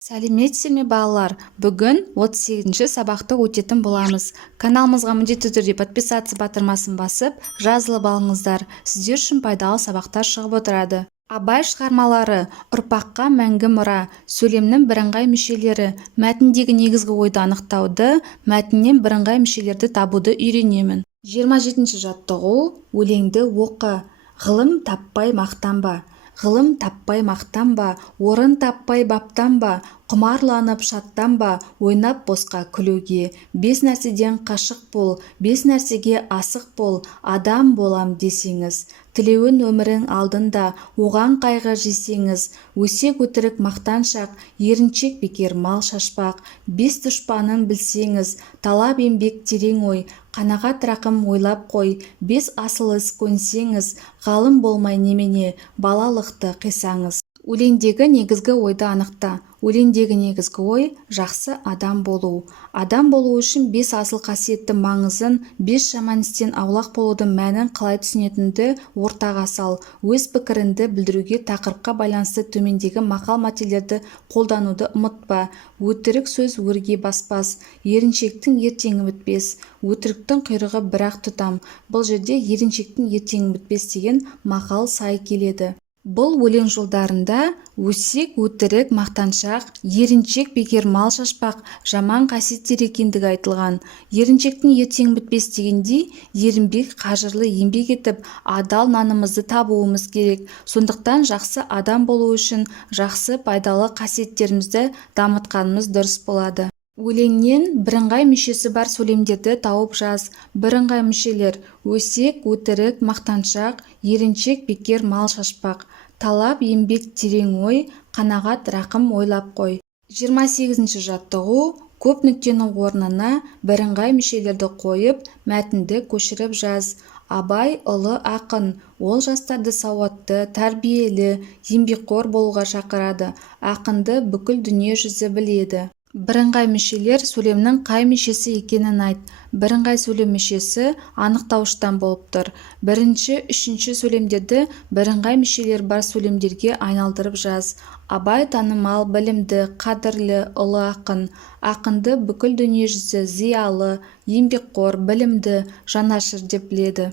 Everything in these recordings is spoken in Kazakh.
Сәлеметсіздер ме балалар? Бүгін 38-ші сабақты өтетін боламыз. Каналымызға міндетті түрде подписаться батырмасын басып, жазылып алыңыздар. Сіздер үшін пайдалы сабақтар шығып отырады. Абай шығармалары, ұрпаққа мәңгі мұра, сөйлемнің бірыңғай мүшелері, мәтіндегі негізгі ойды анықтауды, мәтіннен бірыңғай мүшелерді табуды үйренемін. 27-ші жаттығу, өлеңді оқы. Ғылым таппай мақтанба. Ғылым таппай мақтанба, орын таппай баптанба, құмарланып шаттанба, ойнап босқа күлуге. 5 нәрседен қашық бол, 5 нәрсеге асық бол, адам болам десеңіз. Тілеуін өмірің алдында, оған қайғы жесеңіз. Өсек өтірік мақтаншақ, еріншек бекер мал шашпақ. 5 дұшпанын білсеңіз, талап еңбек терең ой, қанағат рақым ойлап қой. 5 асыл іс көнсеңіз, ғалым болмай немене, балалықты қисаңыз. Өлеңдегі негізгі ойды анықта. Өлеңдегі негізгі ой жақсы адам болу. Адам болу үшін 5 асыл қасиетті маңызын, 5 жаман істен аулақ болудың мәнін қалай түсінетінді ортаға сал. Өз пікірінді білдіруге тақырыпқа байланысты төмендегі мақал-мәтелдерді қолдануды ұмытпа. Өтірік сөз өрге баспас. Еріншектің ертеңі бітпес. Өтіріктің құйрығы бірақ тұтам. Бұл жерде еріншектің ертеңі бітпес деген мақал сай келеді. Бұл өлең жолдарында өсек, өтірік, мақтаншақ, еріншек, бекер мал шашпақ жаман қасиеттер екендігі айтылған. Еріншектің ертеңі бітпес дегендей, ерінбек, қажырлы еңбек етіп, адал нанымызды табуымыз керек. Сондықтан жақсы адам болу үшін жақсы пайдалы қасиеттерімізді дамытқанымыз дұрыс болады. Өлеңнен бірыңғай мүшесі бар сөйлемдерді тауып жаз. Бірыңғай мүшелер: өсек, өтірік, мақтаншақ, еріншек, бекер мал шашпақ. Талап еңбек терең ой, қанағат рақым ойлап қой. 28-ші жаттығу, көп нүктенің орнына бірыңғай мүшелерді қойып, мәтінді көшіріп жаз. Абай ұлы ақын, ол жастарды сауатты, тәрбиелі, еңбекқор болуға шақырады. Ақынды бүкіл дүние жүзі біледі. Бірыңғай мүшелер сөйлемнің қай мүшесі екенін айт. Бірыңғай сөйлем мүшесі анықтауыштан болып тұр. Бірінші, үшінші сөйлемдерді бірыңғай мүшелер бар сөйлемдерге айналдырып жаз. Абай танымал, білімді, қадірлі, ұлы ақын. Ақынды бүкіл дүние жүзі зиялы, еңбекқор, білімді, жанашыр деп біледі.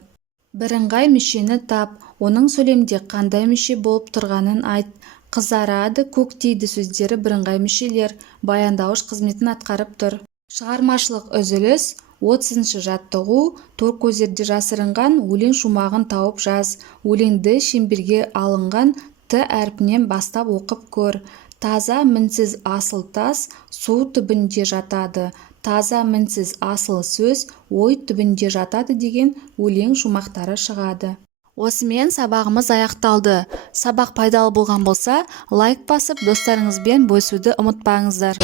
Бірыңғай мүшені тап, оның сөйлемде қандай мүше болып тұрғанын айт. Қызарады, көктейді сөздері бірыңғай мүшелер, баяндауыш қызметін атқарып тұр. Шығармашылық үзіліс. 30-шы жаттығу, тор көздерде жасырынған өлең шумағын тауып жаз. Өлеңді шеңберге алынған Т әрпінен бастап оқып көр. Таза мінсіз асыл тас су түбінде жатады. Таза мінсіз асыл сөз ой түбінде жатады деген өлең шумақтары шығады. Осымен сабағымыз аяқталды. Сабақ пайдалы болған болса, лайк басып, достарыңызбен бөлісуді ұмытпаңыздар.